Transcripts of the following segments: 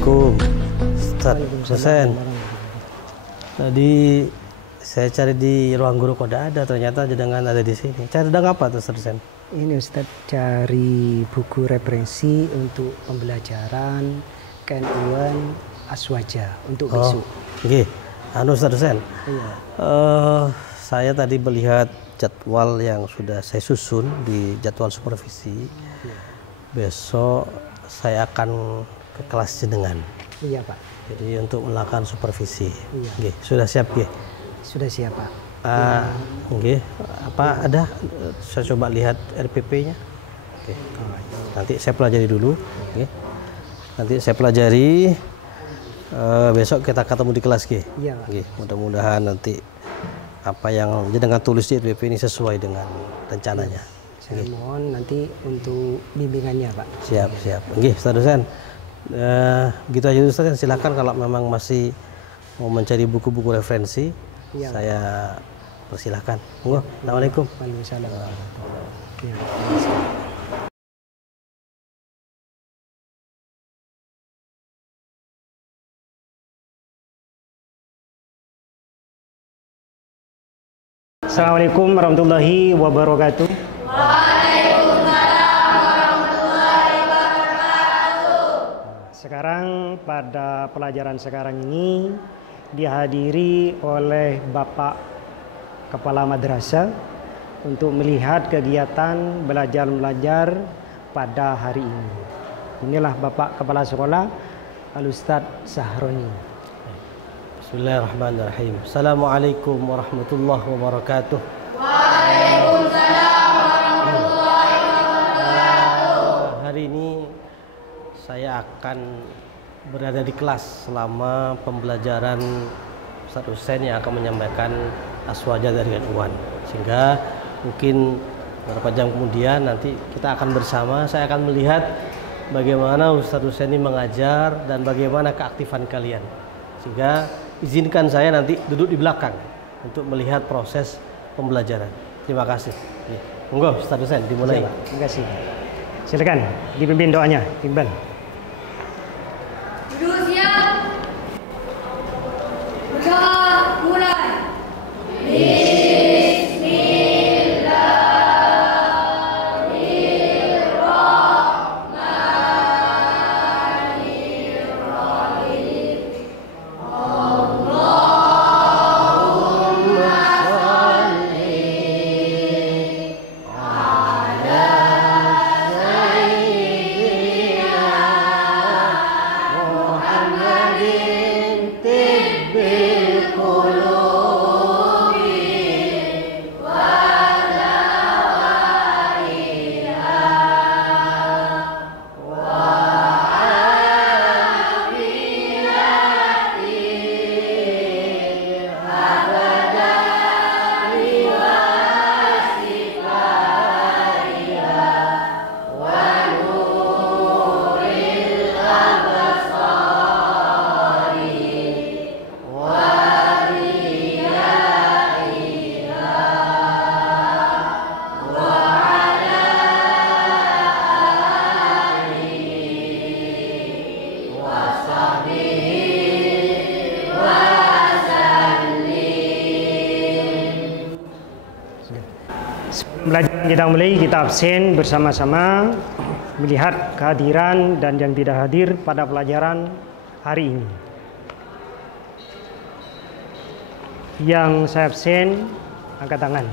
Assalamualaikum, Ustaz Husain. Tadi saya cari di ruang guru kok ada, ternyata jenengan ada di sini. Cari sedang apa tuh, Ustaz Husain? Ini Ustaz cari buku referensi untuk pembelajaran KNU Aswaja untuk besok. Oke, Ustaz Husain. Iya. Saya tadi melihat jadwal yang sudah saya susun di jadwal supervisi. Besok saya akan ke kelas jenengan. Iya Pak. Jadi untuk melakukan supervisi. Iya. Oke, sudah siap ya? Sudah siap Pak. Oke, apa ada? Saya coba lihat RPP-nya. Oke, nanti saya pelajari dulu. Oke. Nanti saya pelajari. Besok kita ketemu di kelas, Ki. Iya. Oke, mudah-mudahan nanti apa yang jenengan tulis di RPP ini sesuai dengan rencananya. Saya mohon nanti untuk bimbingannya Pak. Siap. Oke, Ustaz Husain. Gitu aja Ustaz, silakan kalau memang masih mau mencari buku-buku referensi, Iya. saya persilahkan. Assalamualaikum. Waalaikumsalam. Ya. Assalamualaikum warahmatullahi wabarakatuh. Sekarang pada pelajaran sekarang ini dihadiri oleh Bapak Kepala Madrasah untuk melihat kegiatan belajar-belajar pada hari ini. Inilah Bapak Kepala Sekolah Al-Ustadz Sahroni. Bismillahirrahmanirrahim. Assalamualaikum warahmatullahi wabarakatuh. Waalaikumsalam warahmatullahi wabarakatuh. Hari ini saya akan berada di kelas selama pembelajaran Ustaz Husain yang akan menyampaikan aswaja dari N1. Sehingga mungkin beberapa jam kemudian nanti kita akan bersama, saya akan melihat bagaimana Ustaz Husain ini mengajar dan bagaimana keaktifan kalian. Sehingga izinkan saya nanti duduk di belakang untuk melihat proses pembelajaran. Terima kasih. Monggo Ustaz Husain dimulai. Terima kasih. Silakan dipimpin doanya, Iqbal. Duduk siap. Berdoa mulai. Belajar kita mulai, kita absen bersama-sama melihat kehadiran dan yang tidak hadir pada pelajaran hari ini. Yang saya absen, angkat tangan.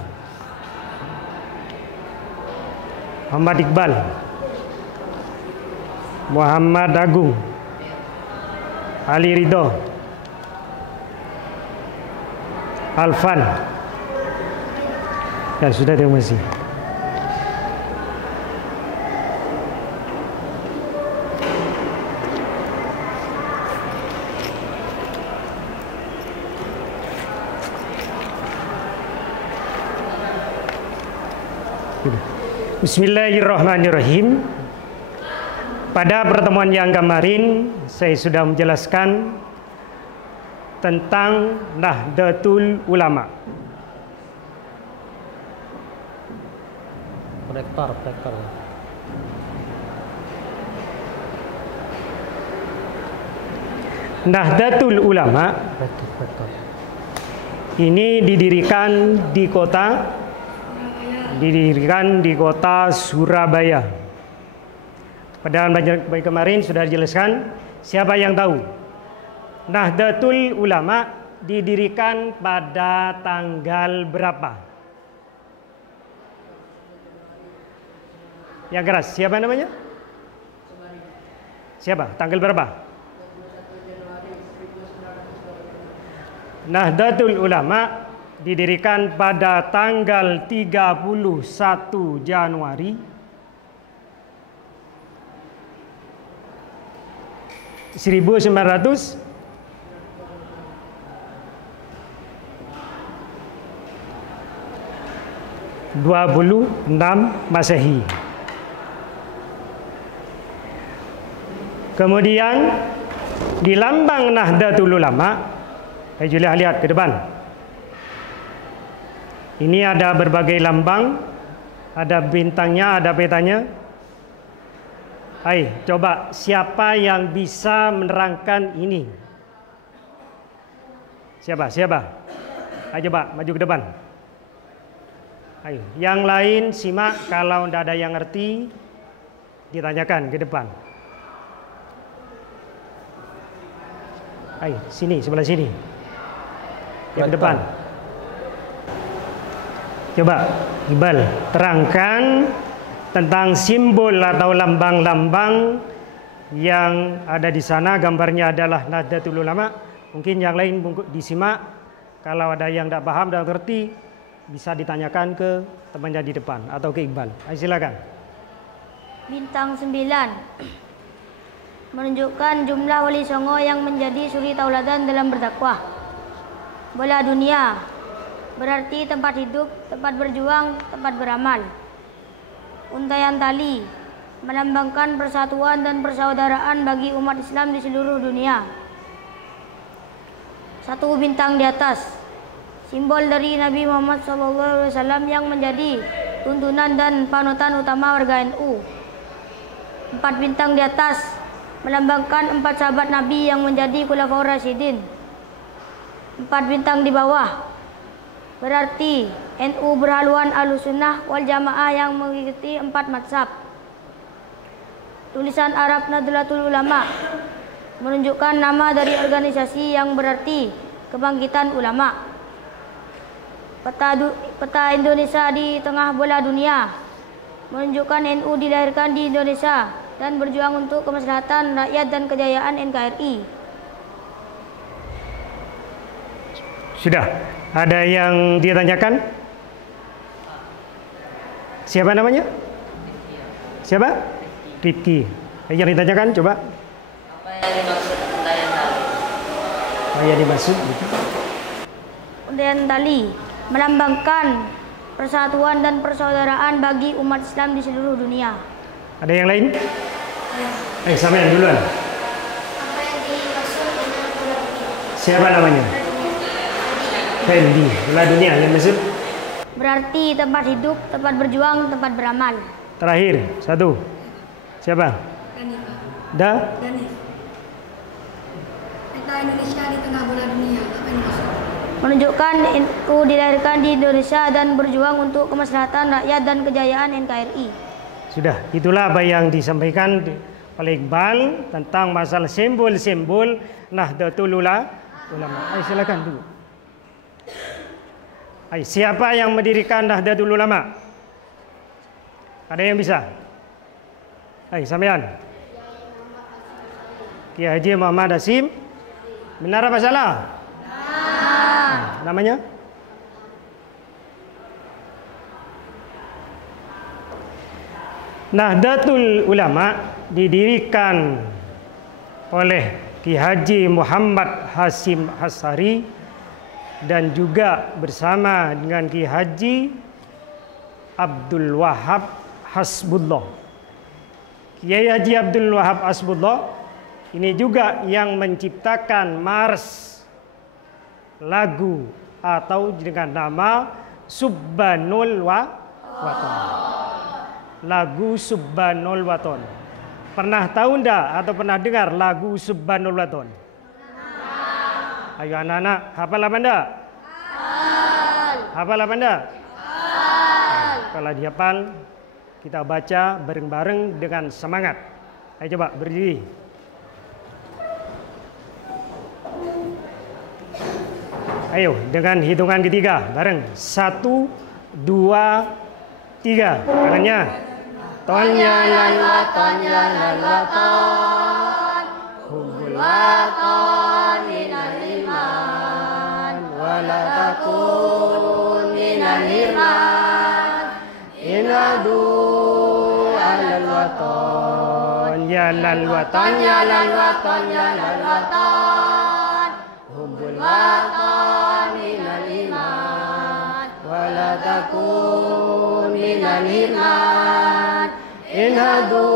Muhammad Iqbal, Muhammad Agung, Ali Ridho, Alfan. Ya sudah, terima kasih. Bismillahirrahmanirrahim. Pada pertemuan yang kemarin saya sudah menjelaskan tentang Nahdlatul Ulama. Proyektor. Nahdlatul Ulama Betul. ini didirikan di kota Surabaya. Padahal banyak kemarin sudah dijelaskan. Siapa yang tahu? Nahdlatul Ulama didirikan pada tanggal berapa? Yang keras, siapa namanya? Siapa? Tanggal berapa? Nahdlatul Ulama didirikan pada tanggal 31 Januari 1926 Masehi. Kemudian di lambang Nahdlatul Ulama, Julia lihat ke depan. Ini ada berbagai lambang, ada bintangnya, ada petanya. Hai, coba siapa yang bisa menerangkan ini? Siapa? Ayo coba maju ke depan. Ayo, yang lain simak, kalau tidak ada yang ngerti ditanyakan ke depan. Ayo, sini, sebelah sini. Yang depan. Coba, Iqbal, terangkan tentang simbol atau lambang-lambang yang ada di sana. Gambarnya adalah Nahdlatul Ulama. Mungkin yang lain disimak. Kalau ada yang tidak paham dan ngerti, bisa ditanyakan ke temannya di depan atau ke Iqbal. Ayo, silakan. Bintang 9 menunjukkan jumlah wali songo yang menjadi suri tauladan dalam berdakwah. Bola dunia berarti tempat hidup, tempat berjuang, tempat beramal. Untaian tali melambangkan persatuan dan persaudaraan bagi umat Islam di seluruh dunia. Satu bintang di atas, simbol dari Nabi Muhammad SAW yang menjadi tuntunan dan panutan utama warga NU. 4 bintang di atas melambangkan 4 sahabat Nabi yang menjadi Khulafaur Rasyidin. 4 bintang di bawah berarti NU berhaluan Ahlussunnah wal Jamaah yang mengikuti 4 mazhab. Tulisan Arab Nahdlatul Ulama menunjukkan nama dari organisasi yang berarti kebangkitan ulama. Peta Indonesia di tengah bola dunia menunjukkan NU dilahirkan di Indonesia dan berjuang untuk kemaslahatan rakyat dan kejayaan NKRI. Sudah, ada yang ditanyakan? Siapa namanya? Siapa? Rifki. Yang ditanyakan coba. Apa yang dimaksud undayan tali? Apa yang dimaksud? Undayan tali melambangkan persatuan dan persaudaraan bagi umat Islam di seluruh dunia. Ada yang lain? Sampai yang duluan. Apa yang dimaksud dengan bola dunia? Siapa namanya? Fendi. Bola dunia yang maksud? Berarti tempat hidup, tempat berjuang, tempat beramal. Terakhir, satu. Siapa? Da? Peta Indonesia di tengah bola dunia. Apa yang dimaksud? Menunjukkan NU dilahirkan di Indonesia dan berjuang untuk kemaslahatan rakyat dan kejayaan NKRI. Sudah, itulah apa yang disampaikan oleh Iqbal tentang masalah simbol-simbol Nahdlatul Ulama. Ayo silakan dulu. Ayo, siapa yang mendirikan Nahdlatul Ulama? Ada yang bisa? Ayo, sampean. Kiai Haji Muhammad Hasim. Benar apa salah? Namanya? Nahdlatul Ulama didirikan oleh Ki Haji Muhammad Hasim Hasari dan juga bersama dengan Ki Haji Abdul Wahab Hasbullah. Kiai Haji Abdul Wahab Hasbullah ini juga yang menciptakan mars lagu atau dengan nama Subbanul Waton. Lagu Subbanul Waton. Pernah tahu enggak atau pernah dengar lagu Subbanul Waton? Ayo anak-anak, hafal apa anda? Hafal apa anda? Kalau dihafal, kita baca bareng-bareng dengan semangat. Ayo coba berdiri. Ayo dengan hitungan ketiga bareng. 1, 2, 3. Tangannya. Tonya lan waton hubbul waton minal iman wala takun minal iman inadu alal waton ya lal waton ya lal waton ya lal waton hubbul waton minal iman wala takun minal iman inadu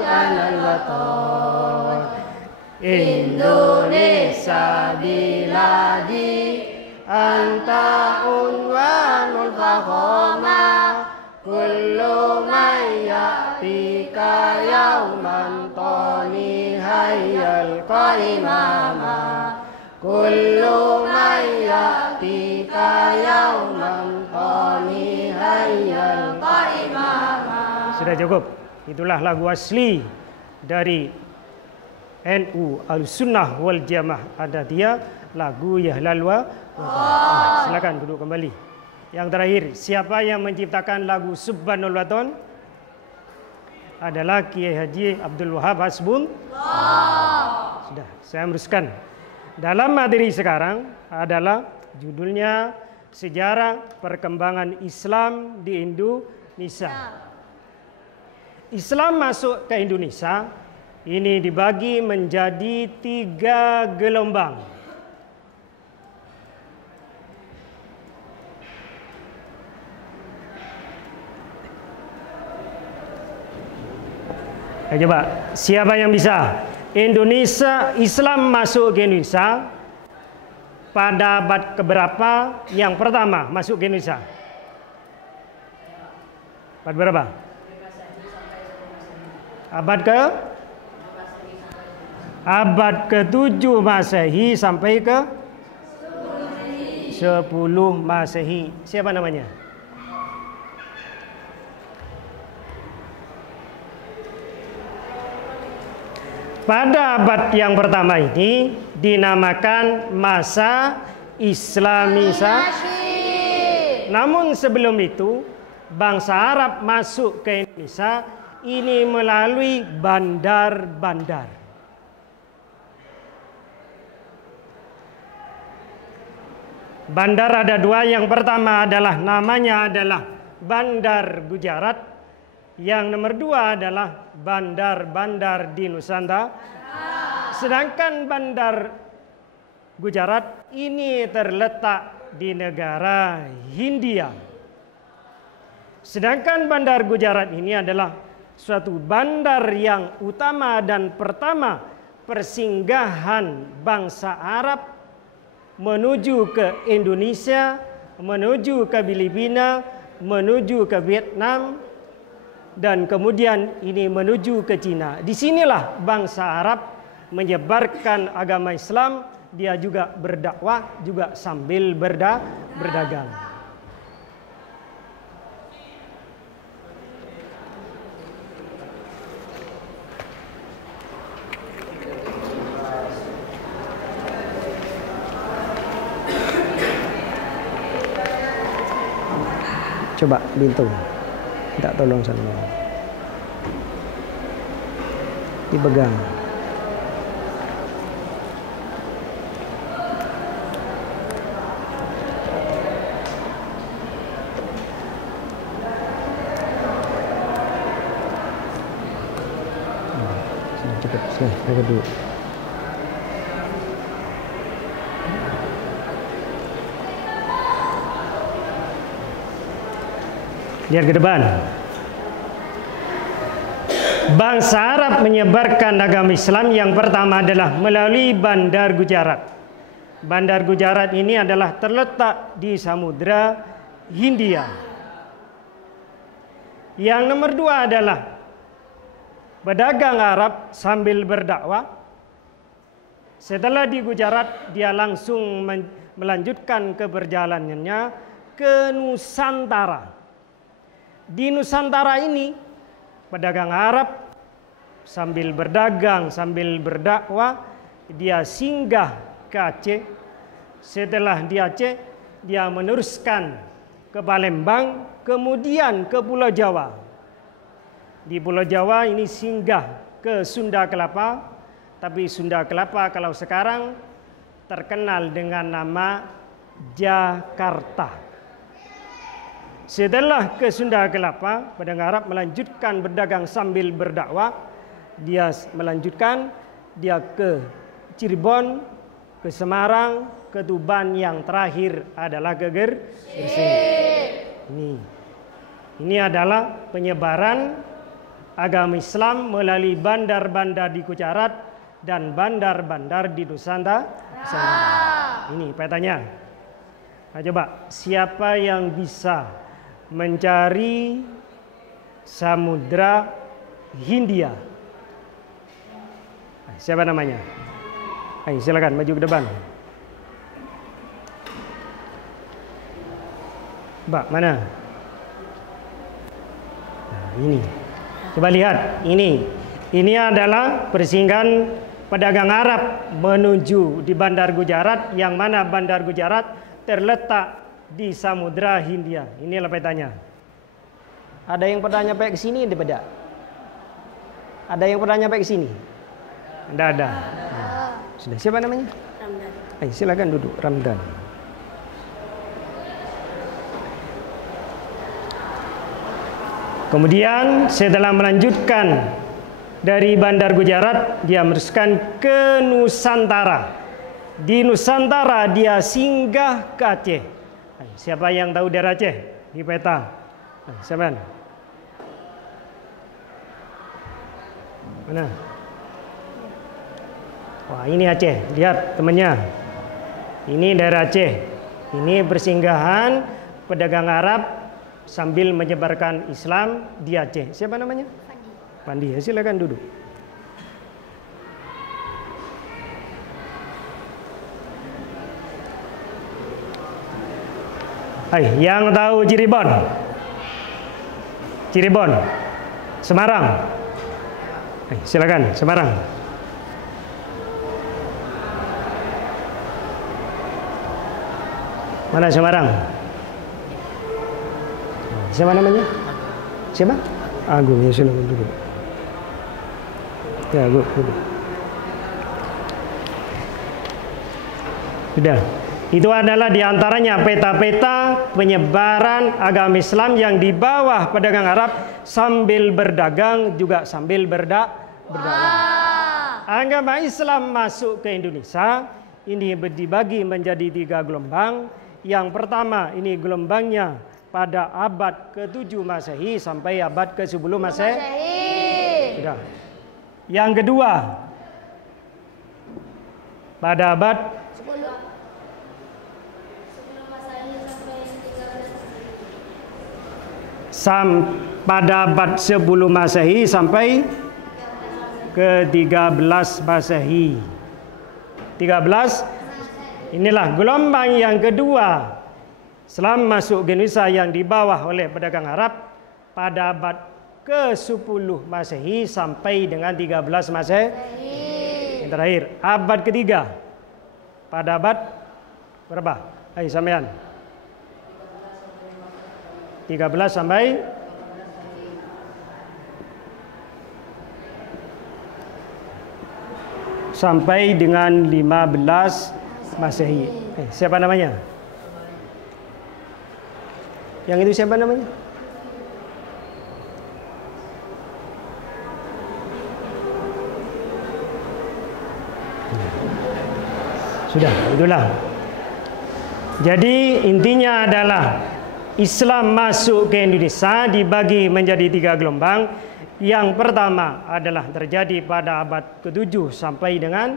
alal waton Indonesia biladi anta unwanul fakhama kullu man ya'tika yawman tani hayyal qaimama kullu man ya'tika yawman tani hayyal qaimama. Sudah cukup. Itulah lagu asli dari NU Al-Sunnah wal Jamaah Ahmadiyah, lagu Yahlal wa silakan duduk kembali. Yang terakhir, siapa yang menciptakan lagu Subhanul Waton? Adalah Kiai Haji Abdul Wahab Hasbun. Sudah, saya meneruskan. Dalam materi sekarang adalah judulnya Sejarah Perkembangan Islam di Indonesia. Islam masuk ke Indonesia ini dibagi menjadi 3 gelombang. Ayo coba, siapa yang bisa? Islam masuk ke Indonesia pada abad keberapa yang pertama masuk ke Indonesia? Abad berapa? Abad ke-7 Masehi sampai ke 10 Masehi. Siapa namanya? Pada abad yang pertama ini dinamakan masa Islamisasi. Namun sebelum itu bangsa Arab masuk ke Indonesia ini melalui bandar-bandar. Bandar ada 2. Yang pertama adalah namanya adalah Bandar Gujarat. Yang nomor 2 adalah bandar-bandar di Nusantara. Sedangkan Bandar Gujarat ini terletak di negara Hindia. Sedangkan Bandar Gujarat ini adalah suatu bandar yang utama dan pertama persinggahan bangsa Arab menuju ke Indonesia, menuju ke Filipina, menuju ke Vietnam, dan kemudian ini menuju ke Cina. Disinilah bangsa Arab menyebarkan agama Islam, dia juga berdakwah, juga sambil berdagang. Coba Bintung, minta tolong sama dipegang. Cepat, saya dulu. Lihat ke depan. Bangsa Arab menyebarkan agama Islam yang pertama adalah melalui Bandar Gujarat. Bandar Gujarat ini adalah terletak di Samudra Hindia. Yang nomor 2 adalah pedagang Arab sambil berdakwah. Setelah di Gujarat, dia langsung melanjutkan keperjalanannya ke Nusantara. Di Nusantara ini, pedagang Arab sambil berdagang, sambil berdakwah, dia singgah ke Aceh. Setelah di Aceh, dia meneruskan ke Palembang, kemudian ke Pulau Jawa. Di Pulau Jawa ini singgah ke Sunda Kelapa, tapi Sunda Kelapa kalau sekarang terkenal dengan nama Jakarta. Setelah ke Sunda Kelapa, pedagang Arab melanjutkan berdagang sambil berdakwah. Dia melanjutkan, dia ke Cirebon, ke Semarang, ke Tuban, yang terakhir adalah ke Gresik. Ini adalah penyebaran agama Islam melalui bandar-bandar di Gujarat dan bandar-bandar di Nusantara. Ini petanya. Nah, coba siapa yang bisa mencari Samudra Hindia? Siapa namanya? Ayo silakan maju ke depan. Mbak, mana? Nah, ini. Coba lihat, ini. Ini adalah persinggahan pedagang Arab menuju di Bandar Gujarat, yang mana Bandar Gujarat terletak di Samudra Hindia. Inilah petanya. Ada yang pernah nyampe ke sini tidak? Ada yang pernah nyampe ke sini? Tidak ada. Nah, sudah, siapa namanya? Ramdan. Ayo silakan duduk, Ramdan. Kemudian setelah melanjutkan dari Bandar Gujarat, dia meneruskan ke Nusantara. Di Nusantara dia singgah ke Aceh. Siapa yang tahu daerah Aceh di peta? Siapa? Mana? Wah, ini Aceh. Lihat temannya. Ini daerah Aceh. Ini persinggahan pedagang Arab sambil menyebarkan Islam di Aceh. Siapa namanya? Pandi. Silakan duduk. Hai, yang tahu Cirebon? Cirebon. Semarang. Hai, silakan, Semarang. Mana Semarang? Siapa namanya? Siapa? Agung. Ya, silakan duduk. Ya, Agung, duduk. Sudah. Itu adalah diantaranya peta-peta penyebaran agama Islam yang di bawah pedagang Arab sambil berdagang juga sambil berdakwah. Agama Islam masuk ke Indonesia ini dibagi menjadi 3 gelombang. Yang pertama ini gelombangnya pada abad ke-7 Masehi sampai abad ke-10 Masehi. Sudah. Yang kedua pada abad pada abad 10 Masehi sampai ke-13 Masehi. 13 inilah gelombang yang kedua. Islam masuk ke Indonesia yang dibawa oleh pedagang Arab pada abad ke-10 Masehi sampai dengan 13 Masehi. Yang terakhir, abad ketiga. Pada abad berapa? Ayo sampean. 13 sampai dengan 15 Masehi. Siapa namanya? Yang itu siapa namanya? Sudah, itulah. Jadi intinya adalah Islam masuk ke Indonesia dibagi menjadi 3 gelombang. Yang pertama adalah terjadi pada abad ke-7 sampai dengan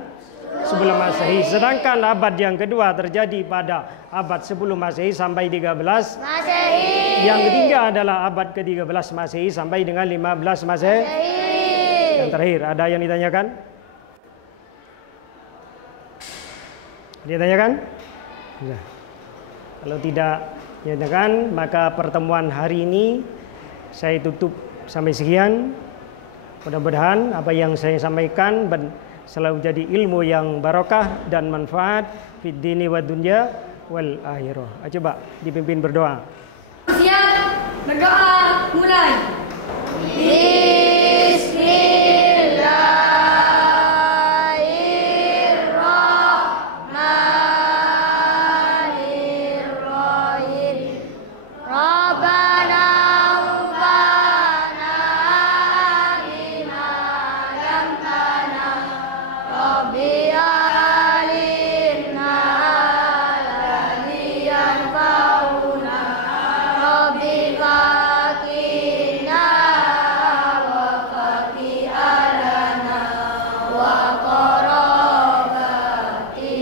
10 Masehi. Sedangkan abad yang kedua terjadi pada abad 10 Masehi sampai 13 Masehi. Yang ketiga adalah abad ke-13 Masehi sampai dengan 15 Masehi. Yang terakhir, ada yang ditanyakan? Dia tanyakan? Sudah. Kalau tidak ditanyakan, maka pertemuan hari ini saya tutup sampai sekian. Mudah-mudahan apa yang saya sampaikan selalu jadi ilmu yang barokah dan manfaat fid dini wa dunya wal akhirah. Coba dipimpin berdoa. Siap, berdoa, mulai. Bismillahirrahmanirrahim. Rabbana anfa'na bima 'allamtana. Rabbi alimna alladhi yanfa'una. Rabbi faqina wa faqi alana wa qarabati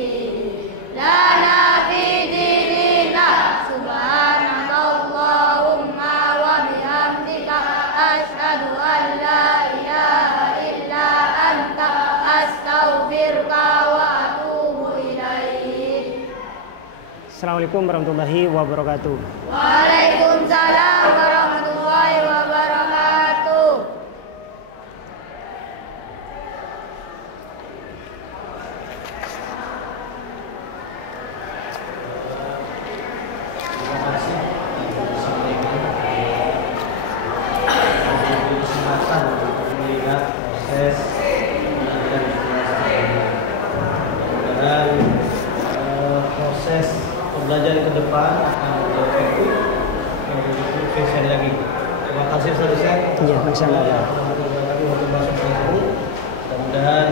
lana fi dinina. Subhanakallahumma wa bihamdika asyhadu an la ilaha illa anta astaghfiruka wa atubu ilaik. Assalamualaikum warahmatullahi wabarakatuh. Waalaikumsalam warahmatullahi wabarakatuh. Kesempatan untuk melihat proses dan proses pembelajaran ke depan akan menjadi efektif dan lebih efisien lagi. Terima kasih Ustaz. Iya, masyaallah. Untuk masuk ke sini. Mudah-mudahan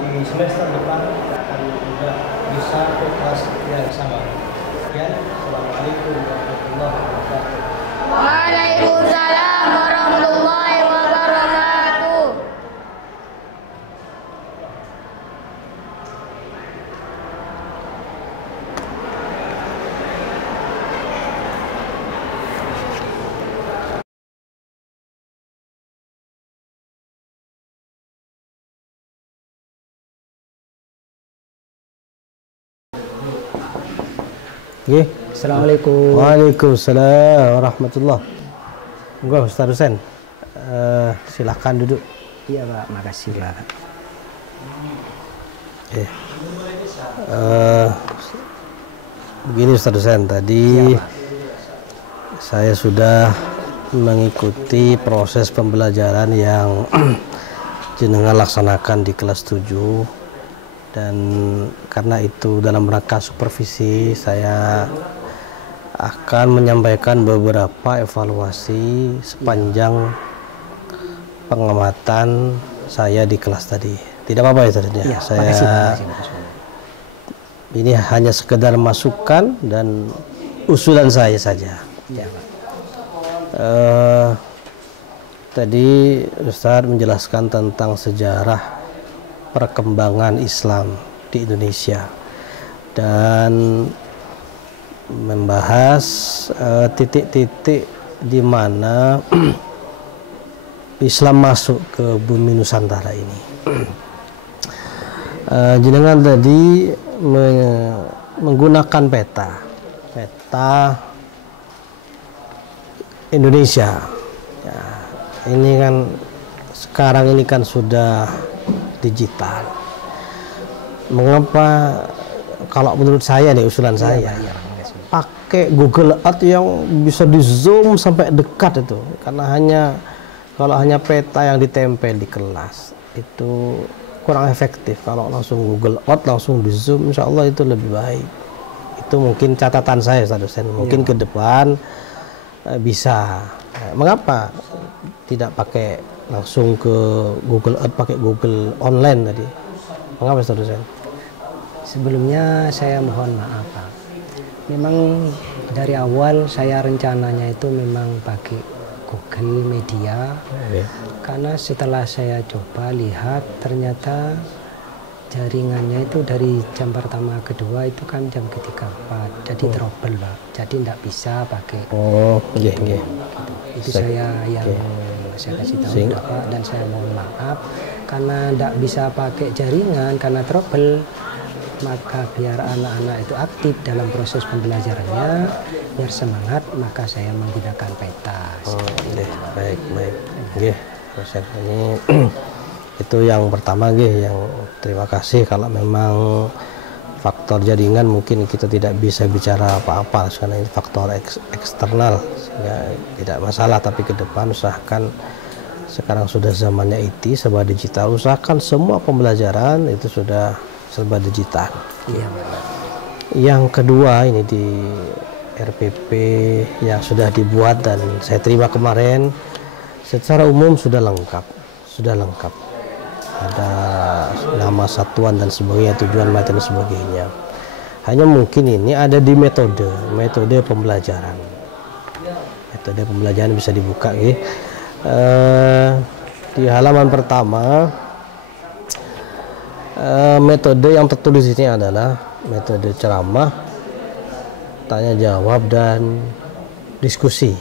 di semester depan akan juga bisa ke kelas yang sama. Sekian. Assalamualaikum warahmatullahi wabarakatuh. Waalaikumsalam warahmatullahi wabarakatuh. Oke. Assalamualaikum. Waalaikumsalam warahmatullahi. Enggak Ustaz Husain. Silakan duduk. Iya Pak, makasih Pak. Oke. Begini Ustaz Husain, tadi saya sudah mengikuti proses pembelajaran yang jenengan laksanakan di kelas 7, dan karena itu dalam rangka supervisi saya akan menyampaikan beberapa evaluasi sepanjang pengamatan saya di kelas tadi. Tidak apa-apa ya tadi. Ya, saya makasih. ini hanya sekedar masukan dan usulan saya saja. Ya, Pak. Tadi Ustadz menjelaskan tentang sejarah perkembangan Islam di Indonesia dan membahas titik-titik di mana Islam masuk ke bumi Nusantara ini. Jenengan tadi menggunakan peta Indonesia. Ya, ini kan sekarang ini kan sudah digital. Mengapa kalau menurut saya nih, usulan saya pakai Google Earth yang bisa di zoom sampai dekat itu, karena kalau hanya peta yang ditempel di kelas itu kurang efektif. Kalau langsung Google Earth langsung di zoom, insya Allah itu lebih baik. Itu mungkin catatan saya Ustaz Husain. Mungkin ke depan bisa. Mengapa tidak pakai langsung ke Google Earth, pakai Google Online tadi? Mengapa Ustaz Husain? Sebelumnya saya mohon maaf Pak. Memang dari awal saya rencananya itu memang pakai Google Media, karena setelah saya coba lihat ternyata jaringannya itu dari jam pertama kedua itu kan jam ketiga 4, jadi trouble Pak, jadi tidak bisa pakai. Gitu. Itu saya yang saya kasih tahu Bapak, dan saya mohon maaf karena tidak bisa pakai jaringan karena trouble. maka biar anak-anak itu aktif dalam proses pembelajarannya, biar semangat, maka saya menggunakan peta. Baik. Nggih, dosen ini itu yang pertama nggih, yang terima kasih. Kalau memang faktor jaringan mungkin kita tidak bisa bicara apa-apa karena ini faktor eksternal, sehingga tidak masalah. Tapi ke depan usahakan, sekarang sudah zamannya IT serba digital, usahakan semua pembelajaran itu sudah serba digital. Iya. Yang kedua, ini di RPP yang sudah dibuat dan saya terima kemarin, secara umum sudah lengkap. Ada nama satuan dan sebagainya, tujuan materi dan sebagainya. Hanya mungkin ini ada di metode pembelajaran. Metode pembelajaran bisa dibuka ya. Di halaman pertama, metode yang tertulis ini adalah metode ceramah, tanya jawab dan diskusi.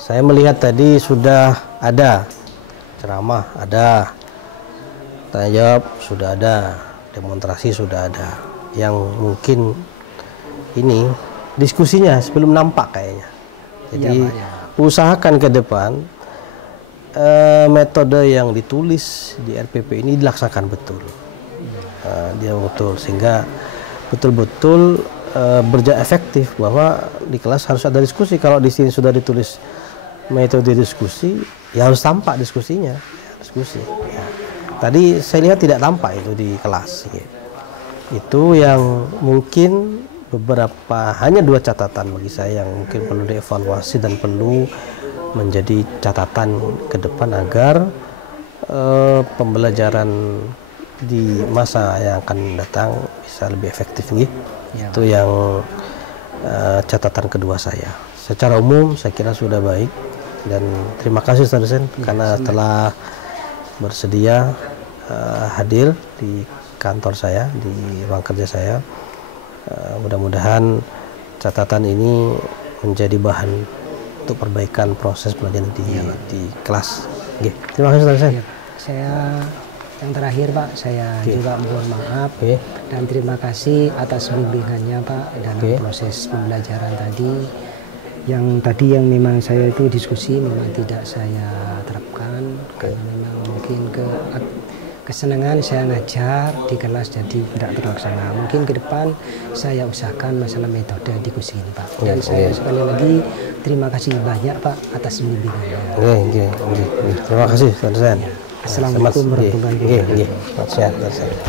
Saya melihat tadi sudah ada ceramah, ada tanya jawab, sudah ada demonstrasi, sudah ada. Yang mungkin ini diskusinya sebelum nampak kayaknya. Jadi usahakan ke depan metode yang ditulis di RPP ini dilaksanakan betul. Dia betul, sehingga betul-betul berjalan efektif, bahwa di kelas harus ada diskusi. Kalau di sini sudah ditulis metode diskusi, ya harus tampak diskusinya, diskusi. Ya. Tadi saya lihat tidak tampak itu di kelas. Ya. Itu yang mungkin beberapa, hanya 2 catatan bagi saya yang mungkin perlu dievaluasi dan perlu menjadi catatan ke depan agar pembelajaran di masa yang akan datang bisa lebih efektif. Ya. Itu yang catatan kedua saya. Secara umum saya kira sudah baik, dan terima kasih Ustaz Dosen karena telah bersedia hadir di kantor saya, di ruang kerja saya. Mudah-mudahan catatan ini menjadi bahan untuk perbaikan proses pelajaran di kelas. Oke. Terima kasih Ustaz Dosen. Saya yang terakhir Pak, saya juga mohon maaf dan terima kasih atas bimbingannya Pak dalam proses pembelajaran tadi. Yang memang saya itu diskusi memang tidak saya terapkan karena memang mungkin kesenangan saya ngajar di kelas jadi tidak terlaksana. Mungkin ke depan saya usahakan masalah metode diskusi ini Pak. Dan saya sekali lagi terima kasih banyak Pak atas bimbingannya. Terima kasih Ustaz Dosen. Assalamualaikum warahmatullahi wabarakatuh. Selamat siang.